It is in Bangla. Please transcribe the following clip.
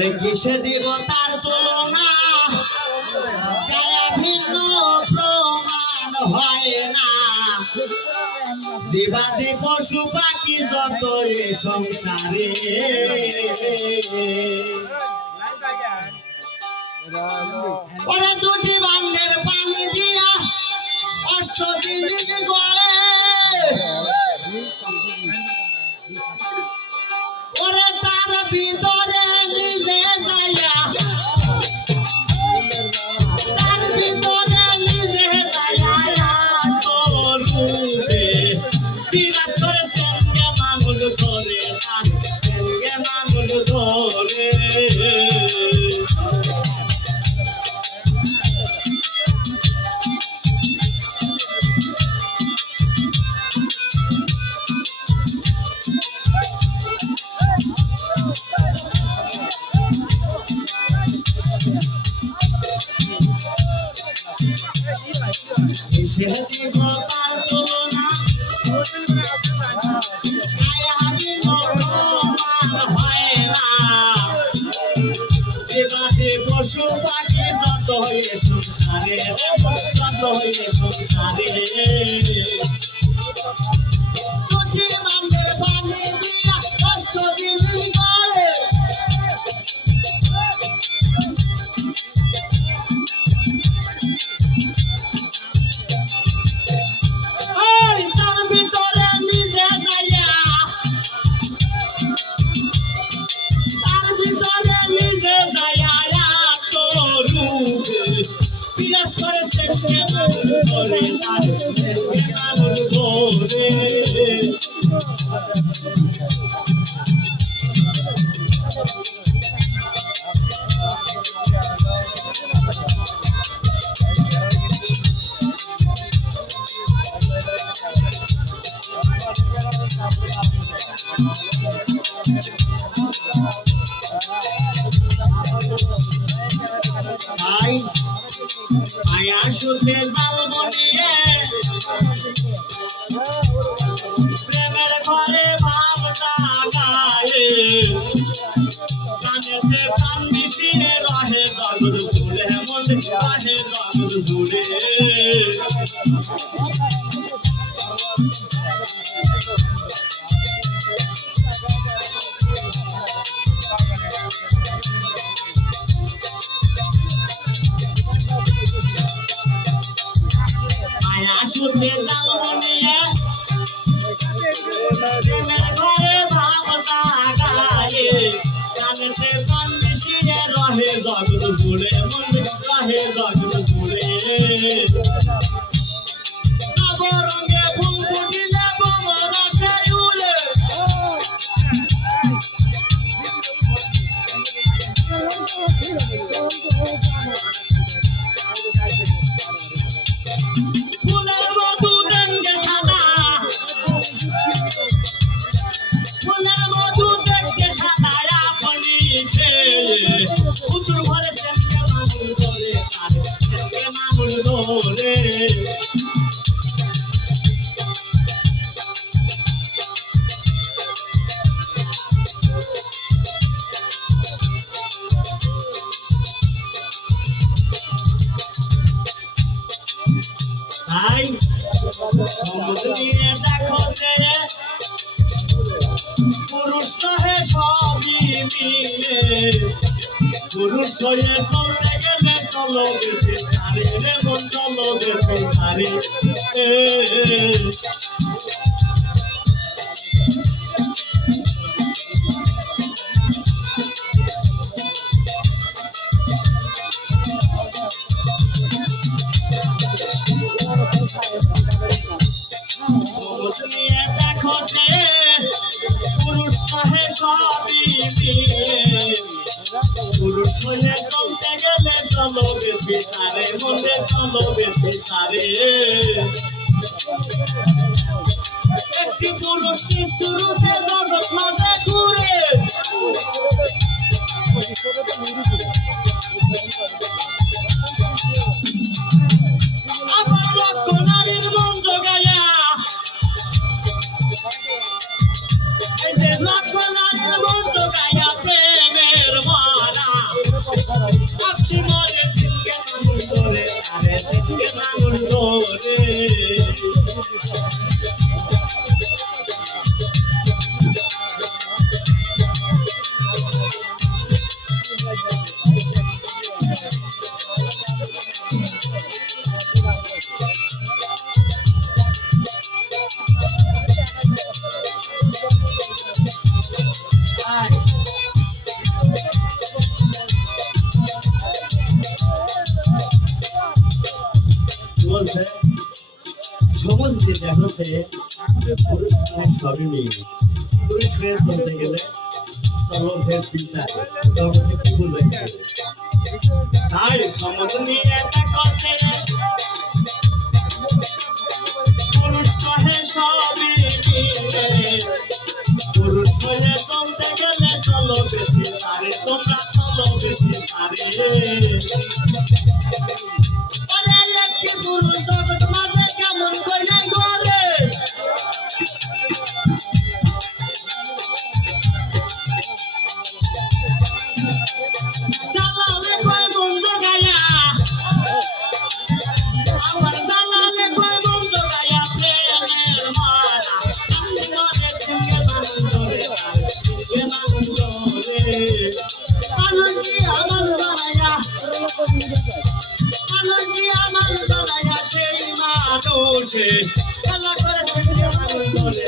ওরে কিসে দিব তার তুলনা গায়া ভিন্ন প্রমাণ হয় না জীবাদি পশু পাখি যত এ সংসারে ওরে দুটি বান্ডের পানি দিয়া অষ্টদিন গড়ে ওরে তার ভিতরে নিজে যাইয়া তার ভিতরে নিজে যাইয়া তোরে বিরাজ করে সঙ্গে মামুল ধরে সঙ্গে মামুল ধরে পশু পাখি যত হয়ে সংসারে যত হয়ে সংসারে দুটি বান্ডের পানি দিয়া অষ্টদিন গড়ে তার ভিতরে নিজে যাইয়া তার ভিতরে নিজে যাইয়া বিরাজ করে সঙ্গে মামুল ধরে সঙ্গে মামুল ধরে মায়া শুতে জাল বনিয়ে প্রেমের ঘরে ভাব জাগায়ে কানেতে কান মিশিয়ে রহে জগৎ জুড়ে মন রহে জগৎ জুড়ে শুতে জাল বনিয়ে প্রেমের ঘরে ভাব জাগায়ে কানেতে কান মিশিয়ে রহে জগৎ জুড়ে মন রহে জগৎ জুড়ে নবরঙে ফুল ফুটিলে বমরসে উলে ফুলের মধু দেখতে সাদা ফুলের মধু দেখতে সাদা আপনি খেয়ে উত্তর ঘরে সঙ্গে মামুল ধরে সঙ্গে মামুল ধরে তাই সমুদ্র নিয়ে দেখো যে পুরুষ হে সবই মিলে পুরুষ হয়ে চলতে গেলে চলো বেঁচে সারে রে মন চলো বেঁচে সারে নিয়ে দেখো যে পুরুষ হে সবই মিলে পুরুষ হয়ে চলতে গেলে চলো বেঁচে সারে মনে চলো বেঁচে সারে একটি পুরুষ কি শুরুতে জগৎ মাঝে ঘুরে আবার লক্ষ নারীর মন জোগায়া এই যে লক্ষ নারীর মন জোগায়া প্রেমের মালা হচ্ছে সমাজ বিদ্যা হচ্ছে পুরুষ সবই মেয়ে পুরুষ হয়ে চলতে গেলে সর্বভেদ বিচার জগতে কি বলবে তাই সমাজ নিয়ে দেখছে পুরুষ কহে সবই মেয়ে পুরুষ হয়ে চলতে গেলে চলো বেশি সারে তোমরা চলো বেশি সারে একটি পুরুষ জগৎ মাঝে কেমন করে করে জালালে কয় মন জগায়া আমার জালালে কয় মন জগায়া প্রেমের মালা আমি মনে সঙ্গে আনন্দ রে আনন্দি আমার বানায়া আনন্দি আমার বানায়া সেই মানুষে খেলা করে সঙ্গে আনন্দ রে